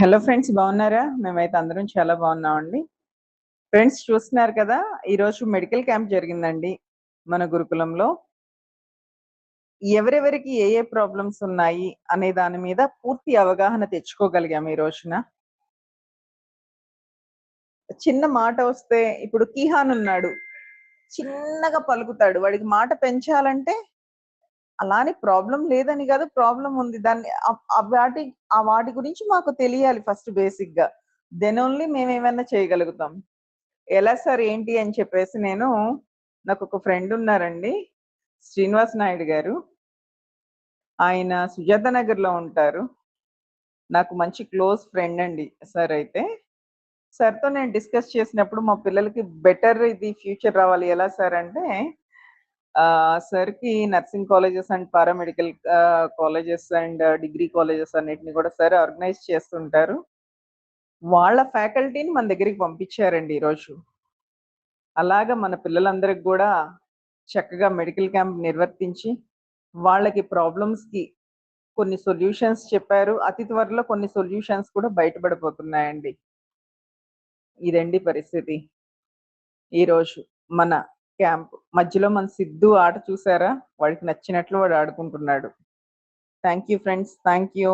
Hello friends, బాగున్నారా? మేమైతే అందరం చాలా బాగున్నామండి. ఫ్రెండ్స్, చూస్తున్నారు కదా, ఈరోజు మెడికల్ క్యాంప్ జరిగిందండి మన గురుకులంలో. ఎవరెవరికి ఏ ఏ ప్రాబ్లమ్స్ ఉన్నాయి అనే దాని మీద పూర్తి అవగాహన తెచ్చుకోగలిగాం ఈ రోజున. చిన్న మాట వస్తే, ఇప్పుడు కీహాన్ ఉన్నాడు, చిన్నగా పలుకుతాడు. వాడికి మాట పెంచాలంటే అలానే ప్రాబ్లం లేదని కాదు, ప్రాబ్లం ఉంది. దాన్ని ఆ వాటి గురించి మాకు తెలియాలి ఫస్ట్ బేసిక్‌గా. దెన్ ఓన్లీ మేమేమన్నా చేయగలుగుతాం. ఎలా సార్ ఏంటి అని చెప్పేసి నాకొక ఫ్రెండ్ ఉన్నారండి. శ్రీనివాస్ నాయుడు గారు. ఆయన సుజాత నగర్‌లో ఉంటారు. నాకు మంచి క్లోజ్ ఫ్రెండ్ అండి సార్ అయితే. సార్‌తో నేను డిస్కస్ చేసినప్పుడు మా పిల్లలకి బెటర్ ఇది ఫ్యూచర్ రావాలి ఎలా సార్ అంటే, సార్‌కి nursing colleges and paramedical colleges and degree colleges అన్నిటిని కూడా సార్ ఆర్గనైజ్ చేస్తుంటారు. వాళ్ళ ఫ్యాకల్టీని మన దగ్గరికి పంపించారండి ఈరోజు. అలాగా మన పిల్లలందరికి గూడా చక్కగా మెడికల్ క్యాంప్ నిర్వర్తించి, వాళ్ళకి ప్రాబ్లమ్స్‌కి కొన్ని సొల్యూషన్స్ చెప్పారు. అతి త్వరలో కొన్ని సొల్యూషన్స్ కూడా బయటపడబోతున్నాయండి. ఇదండి పరిస్థితి. ఈరోజు మన క్యాంప్. మధ్యలో మన సిద్ధు ఆట చూసారా? వాడికి నచ్చినట్లు వాడు ఆడుకుంటున్నాడు. Thank you friends. Thank you.